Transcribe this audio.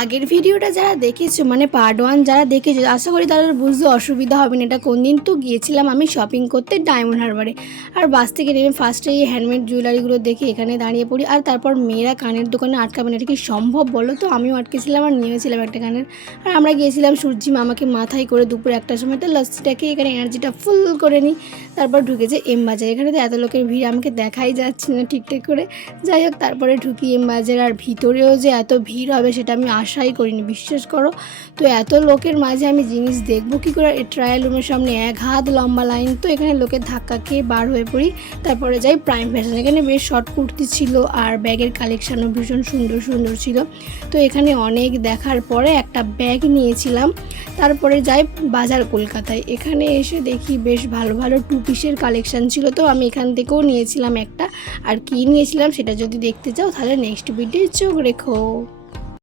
আগের ভিডিওটা যারা দেখেছো মানে পার্ট 1 যারা দেখেছো আশা করি তাদের বুঝতে অসুবিধা হবে না। এটা কোন দিন তো গিয়েছিলাম আমি শপিং করতে ডায়মন্ড হারবারে। আর বাস থেকে নেমে ফার্স্টে এই হ্যান্ডমেড জুয়েলারিগুলো দেখে এখানে দাঁড়িয়ে পড়ি। আর তারপর মেয়েরা কানের দোকানে আটকাবে না, এটা কি সম্ভব বলো তো? আমিও আটকেছিলাম আর নিয়েছিলাম একটা কানের। আর আমরা গিয়েছিলাম সূর্যি মামাকে মাথায় করে দুপুর 1টার সময়, তো লাস্টটাকে এখানে এনার্জিটা ফুল করে নিই। তারপর ঢুকেছে এম বাজার। এখানে তো এত লোকের ভিড় আমাকে দেখাই যাচ্ছে না ঠিকঠাক করে। যাই হোক, তারপরে ঢুকি এম বাজার। আর ভিতরেও যে এত ভিড় হবে সেটা আমি আশাই করিনি, বিশ্বাস করো। তো এত লোকের মাঝে আমি জিনিস দেখবো কী করে? ট্রায়াল রুমের সামনে 1 হাত লম্বা লাইন, তো এখানে লোকের ধাক্কা খেয়ে বার হয়ে পড়ি। তারপরে যাই প্রাইম ফ্যাশন। এখানে বেশ শর্ট কুর্তি ছিল আর ব্যাগের কালেকশানও ভীষণ সুন্দর সুন্দর ছিল। তো এখানে অনেক দেখার পরে একটা ব্যাগ নিয়েছিলাম। তারপরে যাই বাজার কলকাতায়। এখানে এসে দেখি বেশ ভালো ভালো 2 পিসের কালেকশান ছিল, তো আমি এখান থেকেও নিয়েছিলাম একটা। আর কী নিয়েছিলাম সেটা যদি দেখতে চাও তাহলে নেক্সট ভিডিও চোখ রেখো।